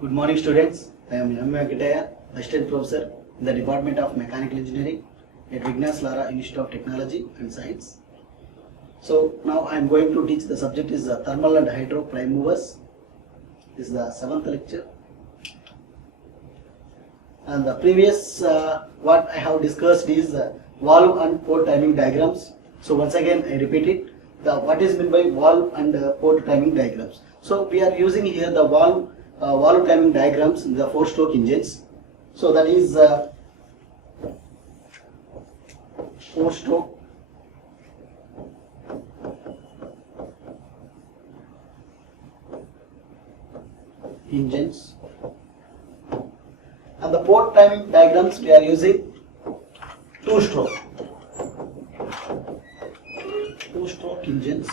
Good morning, students. I am M. Venkataya, Assistant Professor in the Department of Mechanical Engineering at Vignas Lara Institute of Technology and Science. So now I am going to teach the subject is thermal and hydro prime movers. This is the 7th lecture. And the previous what I have discussed is valve and port timing diagrams. So once again I repeat it. What is meant by valve and port timing diagrams. So we are using here the valve timing diagrams in the 4-stroke engines. So that is 4-stroke engines, and the port timing diagrams we are using 2-stroke engines.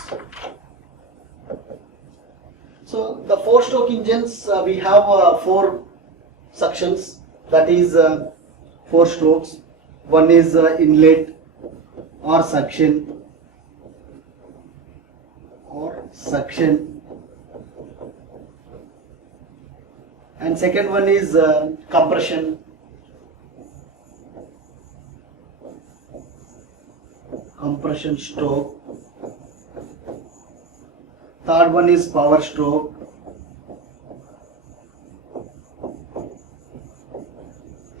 So the 4-stroke engines we have 4 sections, that is 4 strokes. One is inlet or suction and second one is compression stroke. Third one is power stroke.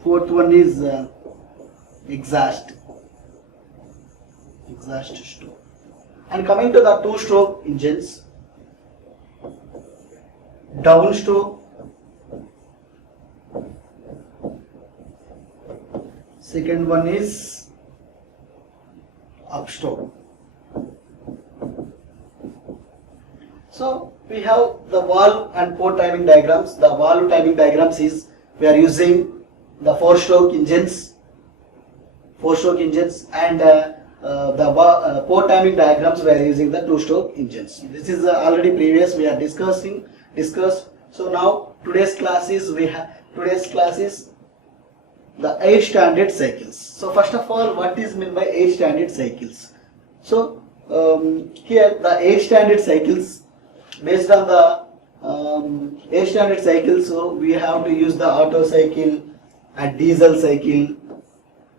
Fourth one is exhaust stroke. And coming to the 2-stroke engines, downstroke, second one is upstroke. So we have the valve and port timing diagrams. The valve timing diagrams is we are using the 4-stroke engines, and the port timing diagrams we are using the 2-stroke engines. This is already previous we are discussed. So now today's class is the 8 standard cycles. So first of all, what is meant by 8 standard cycles? So here the 8 standard cycles, based on the 8 standard cycles, so we have to use the Otto cycle, a diesel cycle,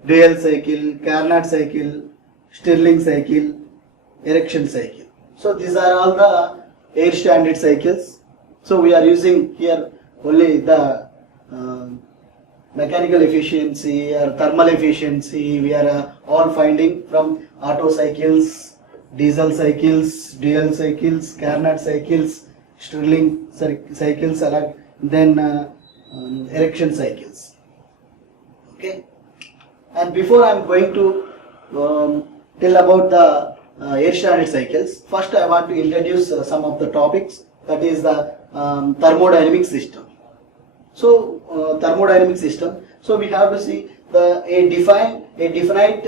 dual cycle, Carnot cycle, Stirling cycle, erection cycle. So these are all the 8 standard cycles. So we are using here only the mechanical efficiency or thermal efficiency. We are all finding from Otto cycles, diesel cycles, dual cycles, Carnot cycles, Stirling cycles, then erection cycles. Okay. And before I am going to tell about the 8 standard cycles, first I want to introduce some of the topics, that is the thermodynamic system. So thermodynamic system. So we have to see a definite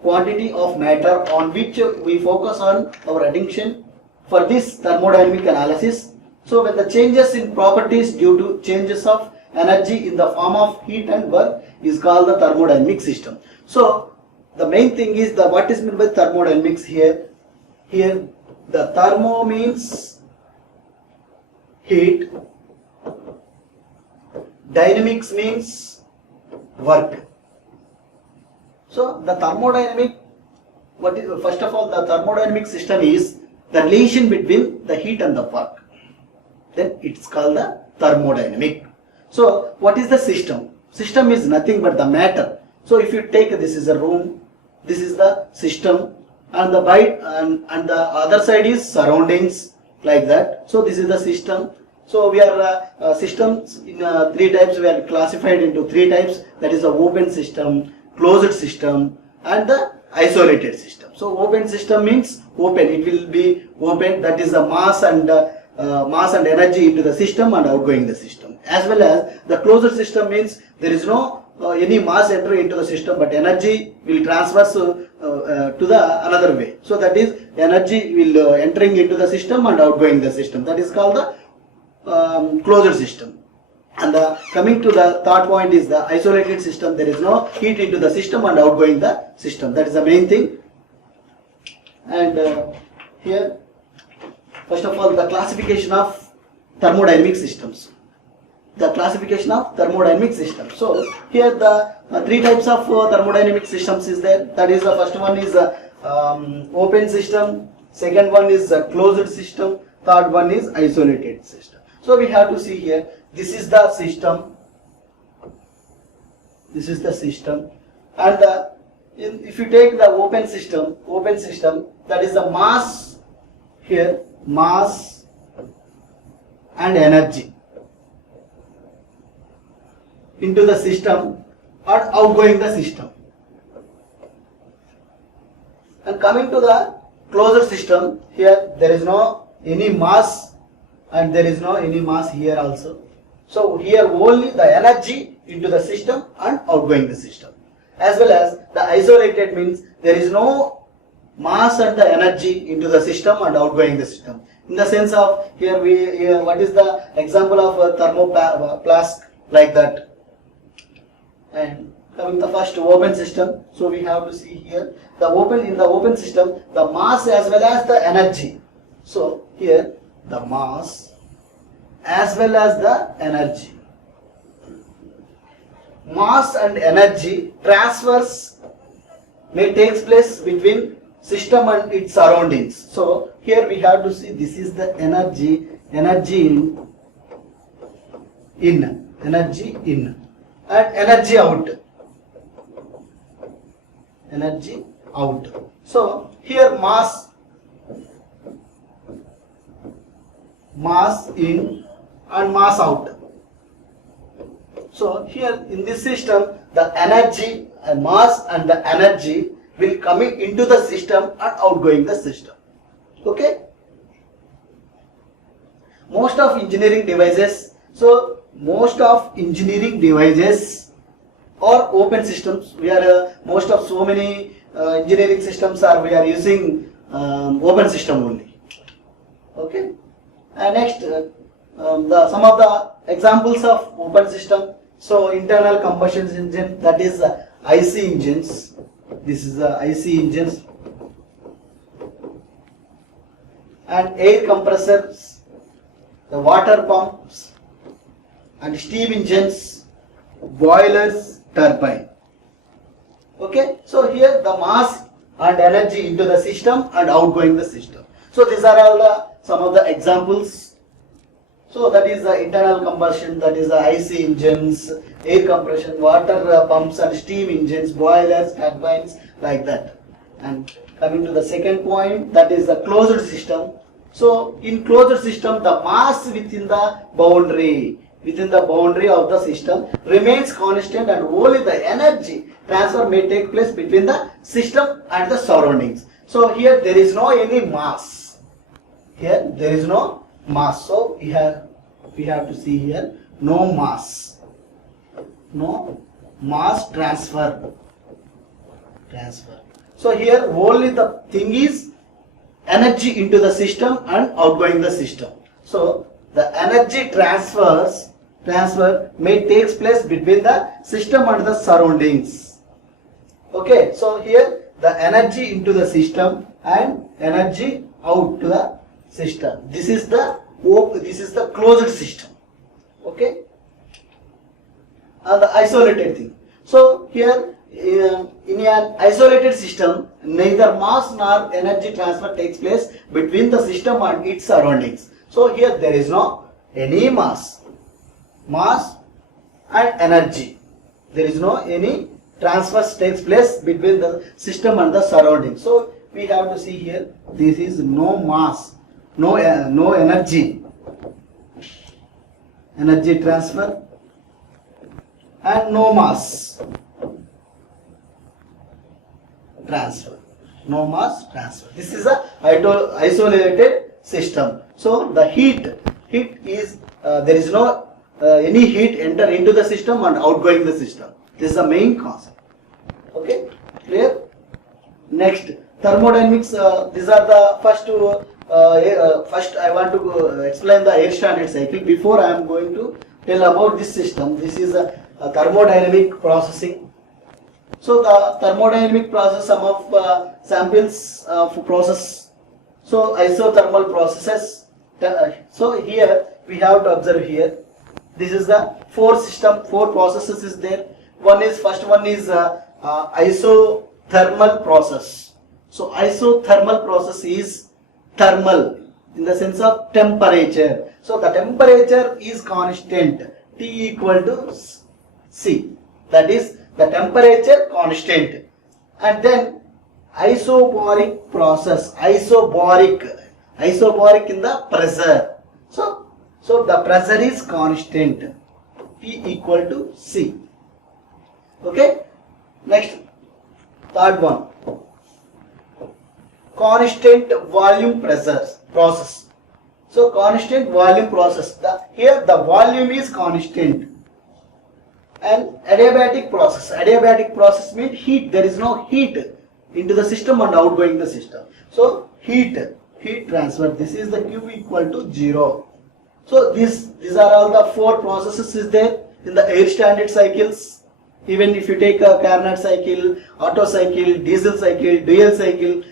quantity of matter on which we focus on our attention for this thermodynamic analysis. So when the changes in properties due to changes of energy in the form of heat and work is called the thermodynamic system. So the main thing is what is meant by thermodynamics here. Here the thermo means heat, dynamics means work. So the thermodynamic, first of all, the thermodynamic system is the relation between the heat and the work. Then it's called the thermodynamic. So what is the system? System is nothing but the matter. So if you take, this is a room, this is the system, and the the other side is surroundings, like that. So this is the system. So we are systems in 3 types. We are classified into 3 types. That is the open system, closed system, and the isolated system. So open system means open. It will be open. That is the mass and energy into the system and outgoing the system. As well as the closed system means there is no any mass entry into the system, but energy will transfer to the another way. So that is energy will entering into the system and outgoing the system. That is called the closed system. And coming to the third point is the isolated system. There is no heat into the system and outgoing the system. That is the main thing. And here, first of all, the classification of thermodynamic systems. the classification of thermodynamic system. So here the three types of thermodynamic systems is there. That is, the first one is open system, second one is closed system, third one is isolated system. So we have to see here, this is the system, this is the system, and if you take the open system, that is the mass here, mass and energy into the system or outgoing the system. And coming to the closed system, here there is no any mass and there is no any mass here also. So here only the energy into the system and outgoing the system. As well as the isolated means there is no mass and the energy into the system and outgoing the system. In the sense of here what is the example of a thermoplast, like that. And coming to the first open system, so we have to see here in the open system the mass as well as the energy. So here the mass as well as the energy. Mass and energy transfers may takes place between system and its surroundings. So here we have to see this is the energy in, and energy out. So here mass in and mass out. So here in this system the energy and mass and the energy will coming into the system and outgoing the system. Okay. Most of engineering devices or open systems. We are most of so many engineering systems we are using open system only. Okay. And next, some of the examples of open system. So internal combustion engine, that is IC engines. This is the IC engines, and air compressors, the water pumps, and steam engines, boilers, turbine. Okay, so here the mass and energy into the system and outgoing the system. So these are all some of the examples. So that is the internal combustion, that is the IC engines, air compression, water pumps and steam engines, boilers, turbines, like that. And coming to the second point, that is the closed system. So in closed system, the mass within the boundary of the system remains constant, and only the energy transfer may take place between the system and the surroundings. So here there is no any mass. Here there is no mass. So we have to see here no mass transfer. So here only the thing is energy into the system and outgoing the system. So the energy transfer may takes place between the system and the surroundings. Okay, so here the energy into the system and energy out to the system. This is the closed system. Okay, and the isolated thing. So here in an isolated system, neither mass nor energy transfer takes place between the system and its surroundings. So here there is no any mass and energy. There is no any transfer takes place between the system and the surroundings. So we have to see here, this is no mass, no energy transfer, and no mass transfer. This is a isolated system. So the heat is there is no any heat enter into the system and outgoing the system. This is the main concept. Okay, clear? Next, thermodynamics. These are the first two. First, I want to explain the air standard cycle. Before I am going to tell about this system. This is a thermodynamic processing. So the thermodynamic process, some of samples of process. So isothermal processes. So here we have to observe here. This is the four processes is there. First one is isothermal process. So isothermal process is thermal in the sense of temperature. So the temperature is constant, T equal to C. That is the temperature constant. And then isobaric process, isobaric in the pressure. So the pressure is constant, P equal to C. Okay. Next, third one, constant volume process. So constant volume process. Here the volume is constant. And adiabatic process means heat. There is no heat into the system and outgoing the system. So heat transfer. This is the Q equal to 0. So these are all the four processes is there in the air standard cycles. Even if you take a Carnot cycle, Otto cycle, diesel cycle, dual cycle,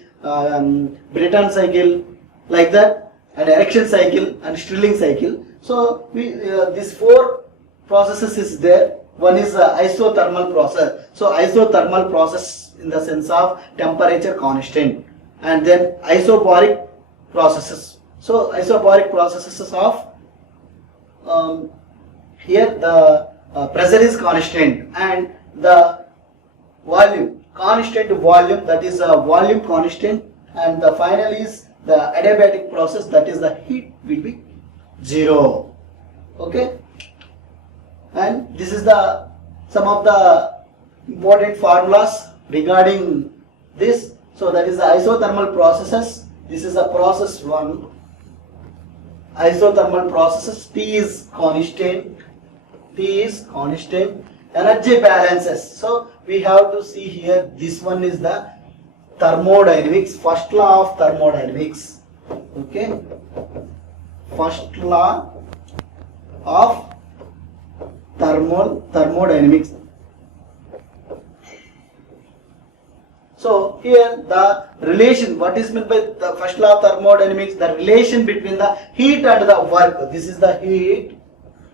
Brayton cycle, like that, and Ericsson cycle and Stirling cycle. So these four processes is there. One is isothermal process. So isothermal process in the sense of temperature constant, and then isobaric processes. So isobaric processes of here the pressure is constant and the constant volume, that is volume constant, and the final is the adiabatic process, that is the heat will be 0. Okay. And this is some of the important formulas regarding this. So that is the isothermal processes. This is a process 1. Isothermal processes, T is constant. Energy balances. So we have to see here, this one is the thermodynamics, first law of thermodynamics. Okay. First law of thermodynamics. So here the relation, what is meant by the first law of thermodynamics? The relation between the heat and the work. This is the heat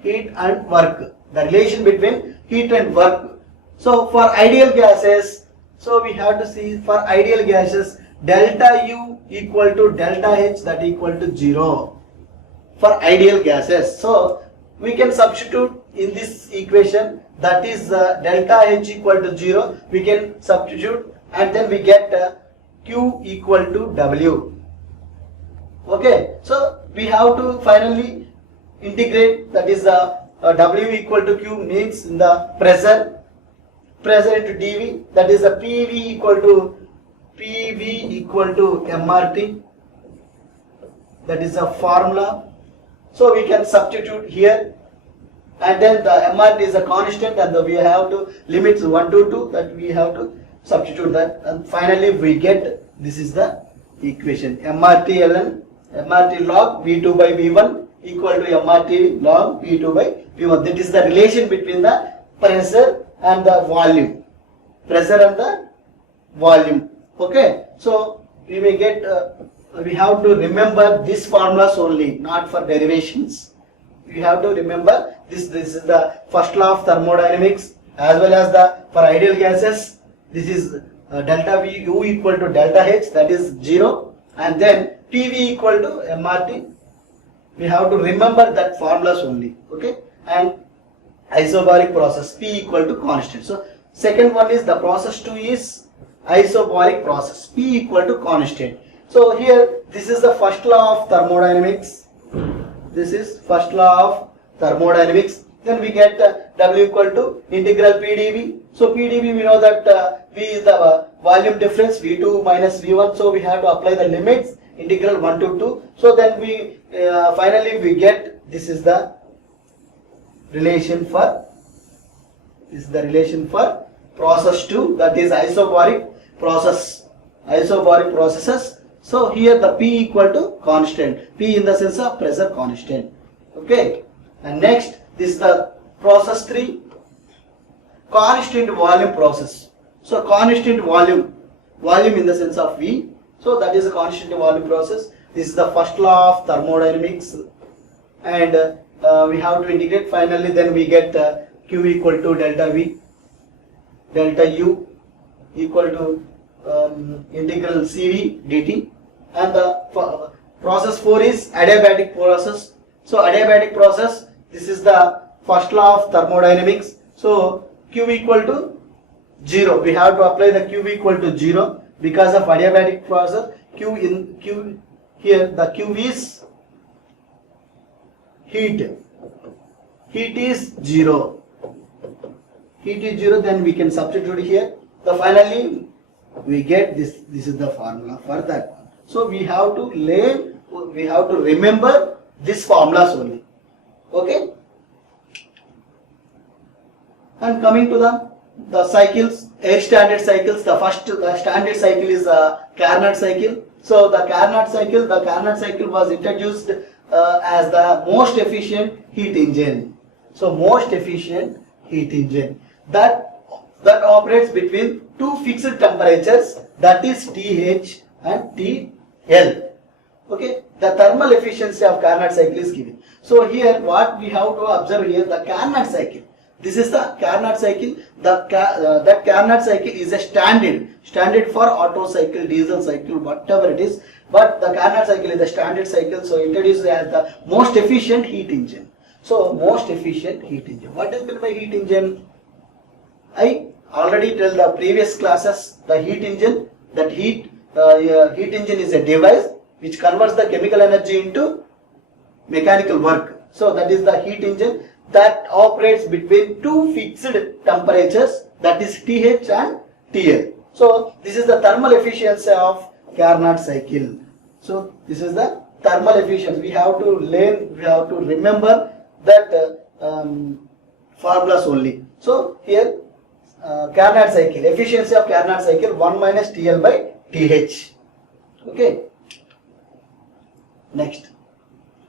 and work. The relation between heat and work. So for ideal gases, so we have to see for ideal gases, delta U equal to delta H, that equal to 0 for ideal gases. So we can substitute in this equation, that is delta H equal to 0. We can substitute and then we get Q equal to W. Okay, so we have to finally integrate, that is W equal to Q means in the pressure into dV, that is the PV equal to MRT, that is a formula. So we can substitute here, and then the MRT is a constant, and we have to limits 1 to 2, that we have to substitute that, and finally we get, this is the equation, MRT log V2 by V1 equal to MRT log V2 by V1. That is the relation between the pressure and the volume. Okay, so we may get, we have to remember these formulas only, not for derivations. We have to remember this is the first law of thermodynamics, as well as for ideal gases, this is delta V U equal to delta H, that is 0, and then PV equal to MRT. We have to remember that formulas only. Okay, and isobaric process, P equal to constant. So second one is the process 2 is isobaric process, P equal to constant. So here this is the first law of thermodynamics. This is first law of thermodynamics. Then we get W equal to integral PdV. So PdV, we know that V is the volume difference, V2 minus V1. So we have to apply the limits, integral 1 to 2. So then we finally we get, this is the relation for process 2, that is isobaric processes. So here the P equal to constant, P in the sense of pressure constant. Okay, and next this is the process 3, constant volume process. So constant volume in the sense of V. So that is a constant volume process. This is the first law of thermodynamics, and we have to integrate. Finally, then we get Q equal to delta V, delta U equal to integral CV dt, and the process 4 is adiabatic process. So adiabatic process, this is the first law of thermodynamics. So Q equal to 0. We have to apply the Q equal to 0 because of adiabatic process. Here the Q is heat. Heat is 0. Heat is 0. Then we can substitute here. The finally we get this. This is the formula for that one. So we have to learn. We have to remember this formulas only. Okay. And coming to the cycles, air standard cycles. The first standard cycle is Carnot cycle. So the Carnot cycle was introduced as the most efficient heat engine. So most efficient heat engine that operates between two fixed temperatures, that is TH and TL. Okay, the thermal efficiency of Carnot cycle is given. So here what we have to observe here, the Carnot cycle. This is the Carnot cycle. That Carnot cycle is a standard for auto cycle, diesel cycle, whatever it is. But the Carnot cycle is a standard cycle, so introduced as the most efficient heat engine. So most efficient heat engine. What is meant by heat engine? I already tell the previous classes the heat engine. That heat engine is a device which converts the chemical energy into mechanical work. So that is the heat engine that operates between two fixed temperatures, that is TH and TL. So this is the thermal efficiency of Carnot cycle. So this is the thermal efficiency. We have to learn, we have to remember that formulas only. So here Carnot cycle, efficiency of Carnot cycle 1 minus TL by TH. Okay. Next.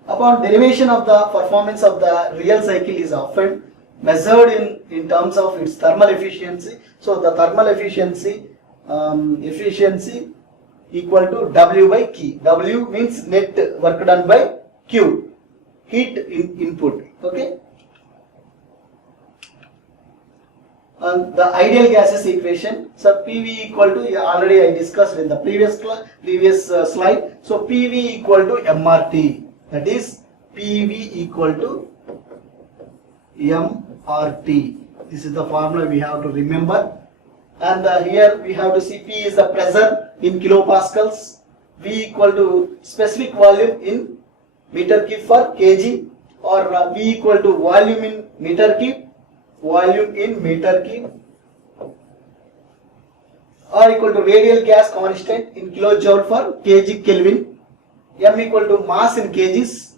Upon derivation of the performance of the real cycle is often measured in terms of its thermal efficiency. So the thermal efficiency equal to W by Q. W means net work done by Q, heat input. Okay. And the ideal gases equation. So PV equal to, already I discussed in the previous slide. So PV equal to MRT. That is PV equal to MRT. This is the formula we have to remember. And here we have to see P is the pressure in kilopascals. V equal to specific volume in meter cube for kg, or V equal to volume in meter cube, or equal to radial gas constant in kilojoule for kg Kelvin. M equal to mass in kgs,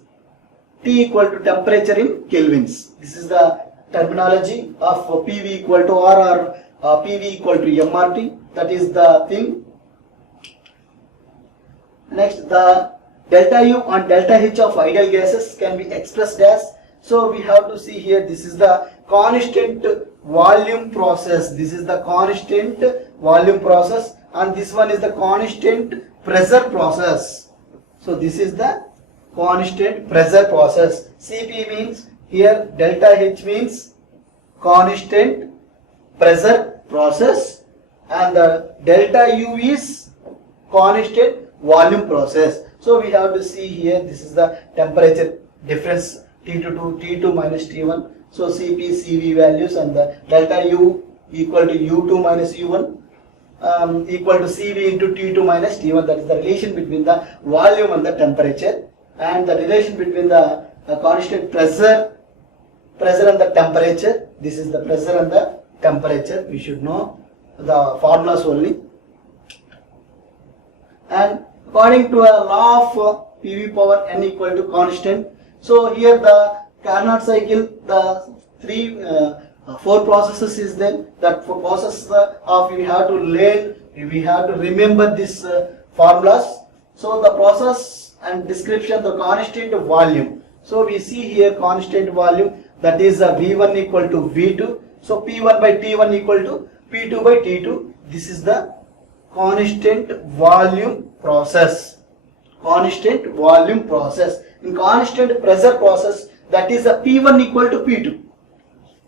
T equal to temperature in kelvins. This is the terminology of PV equal to R, or PV equal to MRT. That is the thing. Next, the delta U and delta H of ideal gases can be expressed as. So we have to see here, this is the constant volume process. This is the constant volume process, and this one is the constant pressure process. So this is the constant pressure process. Cp means here delta H means constant pressure process, and the delta U is constant volume process. So we have to see here, this is the temperature difference T2 to T2 minus T1. So Cp, Cv values, and the delta U equal to U2 minus U1 equal to Cv into T2 minus T1. That is the relation between the volume and the temperature, and the relation between the constant pressure and the temperature. This is the pressure and the temperature. We should know the formulas only. And according to a law of PV power N equal to constant. So here the Carnot cycle, the four processes is there. That for process of we have to learn, we have to remember these formulas. So the process and description, the constant volume. So we see here constant volume, that is V1 equal to V2. So P1 by T1 equal to P2 by T2. This is the constant volume process. Constant volume process. In constant pressure process, that is a P1 equal to P2.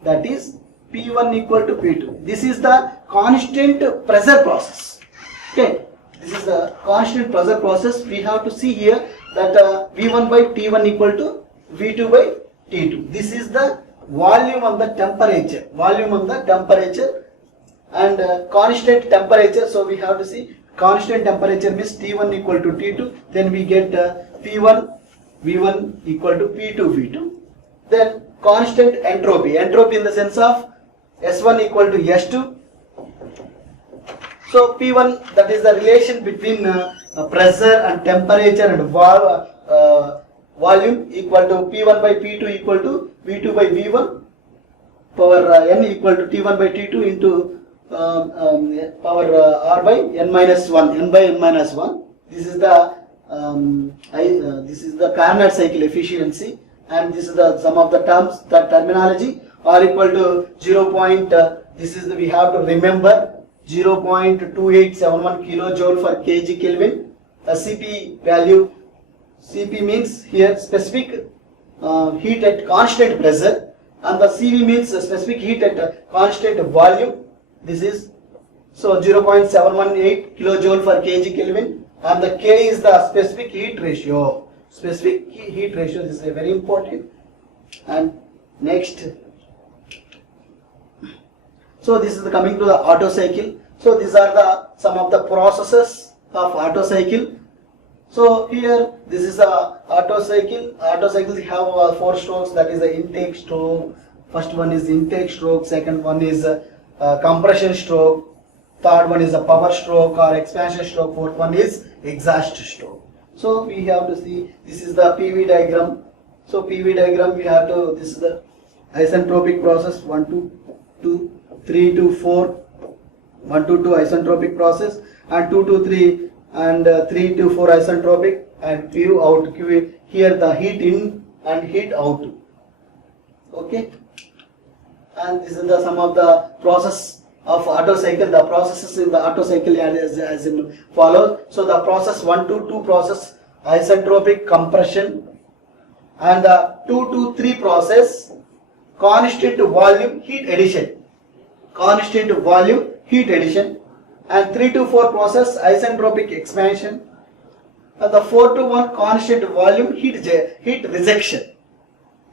That is P1 equal to P2. This is the constant pressure process. Okay, this is the constant pressure process. We have to see here that V1 by T1 equal to V2 by T2. This is the volume of the temperature. Volume of the temperature and constant temperature. So we have to see constant temperature means T1 equal to T2. Then we get P1 V1 equal to P2 V2. Then constant entropy. Entropy in the sense of S1 equal to S2. So P1, that is the relation between pressure and temperature and volume, equal to P1 by P2 equal to V2 by V1 power n equal to T1 by T2 into power R by n minus 1, n by n minus 1. This is the this is the Carnot cycle efficiency, and this is the sum of the terms, the terminology. R equal to 0. This is the, we have to remember 0.2871 kilojoule for kg Kelvin. The Cp value, Cp means here specific heat at constant pressure, and the Cv means specific heat at constant volume. This is so 0.718 kilojoule for kg Kelvin, and the K is the specific heat ratio. Specific heat ratio, this is a very important. And next, so this is the coming to the Otto cycle. So these are the some of the processes of Otto cycle. So here this is a Otto cycle. Otto cycles have 4 strokes, that is the intake stroke. First one is intake stroke, second one is compression stroke, third one is a power stroke or expansion stroke, fourth one is exhaust stroke. So we have to see, this is the PV diagram. So PV diagram we have to, this is the isentropic process 1 to 2, 3 to 4, 1 to 2 isentropic process, and 2 to 3 and 3 to 4 isentropic, and Q out, Q here the heat in and heat out. Okay, and this is the sum of the process of Otto cycle. The processes in the Otto cycle as in follows. So the process 1 to 2 process isentropic compression, and the 2 to 3 process constant volume heat addition. Constant volume heat addition, and 3 to 4 process isentropic expansion, and the 4 to 1 constant volume heat rejection.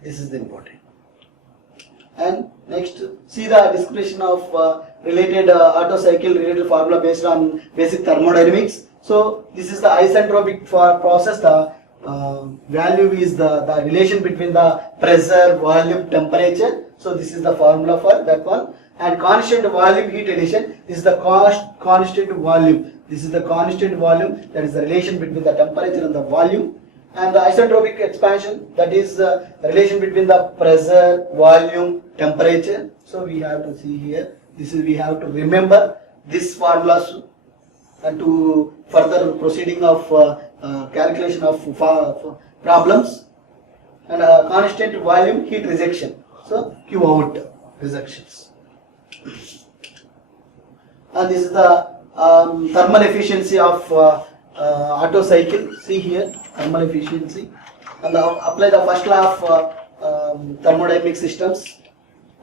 This is the important. And next, see the description of related Otto cycle related formula based on basic thermodynamics. So this is the isentropic process. The value is the relation between the pressure, volume, temperature. So this is the formula for that one. And constant volume heat addition, this is the constant volume. This is the constant volume, that is the relation between the temperature and the volume. And the isentropic expansion, that is the relation between the pressure, volume, temperature. So we have to see here, this is, we have to remember this formulas and to further proceeding of calculation of problems. And constant volume heat rejection, so Q out rejections. And this is the thermal efficiency of Otto cycle. See here, thermal efficiency, and apply the first law of thermodynamic systems,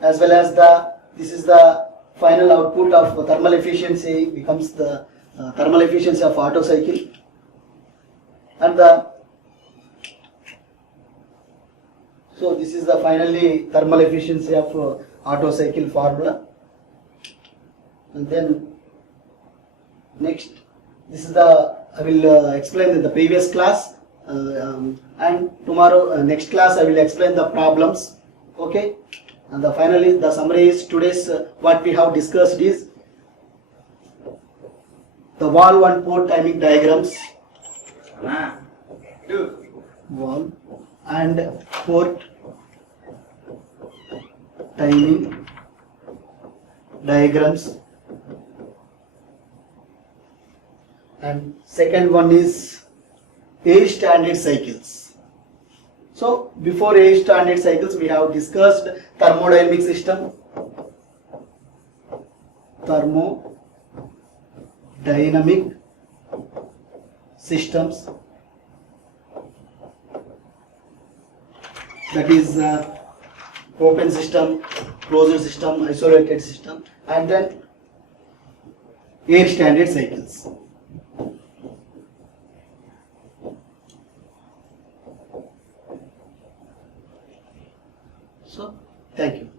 as well as this is the final output of thermal efficiency becomes the thermal efficiency of Otto cycle. And so this is the finally thermal efficiency of Otto cycle formula. And then next, this is the, I will explain in the previous class, and tomorrow next class I will explain the problems. Okay, and finally the summary is today's what we have discussed is the valve and port timing diagrams. Valve and port timing diagrams, and second one is air standard cycles. So before air standard cycles we have discussed thermodynamic system, thermodynamic systems, that is open system, closed system, isolated system, and then air standard cycles. So, thank you.